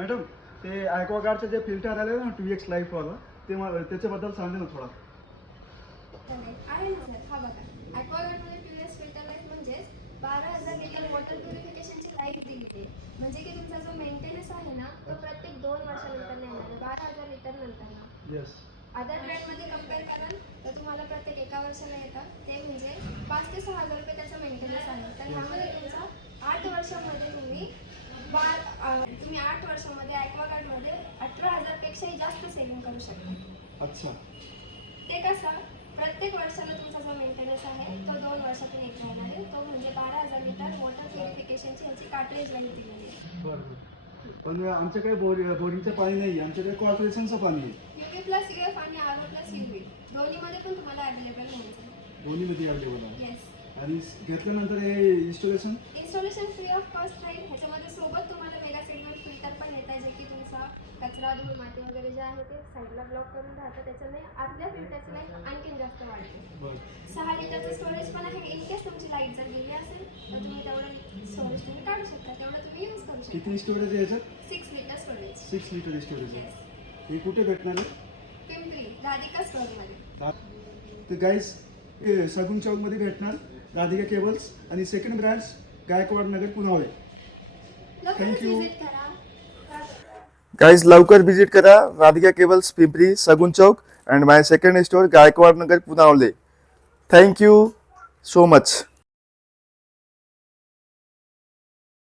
Madam ते ॲक्वागार्डचे जे filter आले ना 2x लाईफ वाला ते त्याच्याबद्दल सांगा ना थोडा. आहे ना सर, हा बघा ॲक्वागार्डमध्ये 2S फिल्टर लाईफ म्हणजेच 12,000 लिटर वॉटर प्युरिफिकेशनची लाईफ दिलेली आहे. म्हणजे की तुमचा जो मेंटेनन्स आहे ना तो प्रत्येक 2 वर्षानंतर येणार आहे, 12,000 लिटर नंतर ना. येस. अदर ब्रँडमध्ये कम्पेअर कराल तर तुम्हाला प्रत्येक एका वर्षाला येतात ते म्हणजे 5 ते 6,000 रुपये त्याचा मेंटेनन्स आहे. तर ह्यामध्ये तुमचा 8 वर्षामध्ये तुम्ही 8 वर्षामध्ये ॲक्वागार्डमध्ये 18,000 पेक्षाही जास्त सेव्हिंग करू शकता. अच्छा. ते कसं प्रत्येक वर्षाला तुमचा जो मेंटेनन्स आहे तो 2 वर्षातून एक राहणार आहे. तो म्हणजे 12,000 लिटर वॉटर प्युरिफिकेशनची ह्याची कार्ट्रेज लाईफ दिलेली आहे. बरं. पण आमच्याकडे बोरिंगचं पाणी नाही आहे, आमच्याकडे कॉर्पोरेशनचं पाणी आहे. UV प्लस UF आणि RO प्लस UV दोन्हीमध्ये पण तुम्हाला अवेलेबल होऊन जाईल. दोन्हीमध्ये अवेलेबल आहे. येस. आणि घेतल्यानंतर हे इन्स्टॉलेशन फ्री ऑफ कॉस्ट राहील. ह्याच्यामध्ये सोबत तुम्हाला मेगा सेगमेंट फिल्टर पण येत आहे, जे की तुमचा कचरा धूळ माती वगैरे जे आहे ते साईडला ब्लॉक करून राहतं. त्याच्याने आपल्या फिल्टरची लाईफ आणखीन जास्त वाढते. 6 लिटरचं स्टोरेज पण आहे. इन केस तुमची लाईट जर गेली असेल तर तुम्ही तेवढं स्टोरेज तुम्ही काढू शकता, तेवढं तुम्ही यूज करू शकता. किती स्टोरेज आहे याच्यात? 6 लिटर स्टोरेज. 6 लिटर स्टोरेज आहे. हे कुठे भेटणार आहे? पिंपरी राधिका स्टोअरमध्ये. तर गाईस सगुन चौकमध्ये भेटणार राधिका केबल्स आणि सेकंड ब्रँड्स गायकवाड नगर पुनावळे. थँक्यू गाइस, लवकर विजिट करा राधिका केबल्स पिंपरी सगुन चौक and my second store Gaikwad Nagar पुनावले. Thank you so much.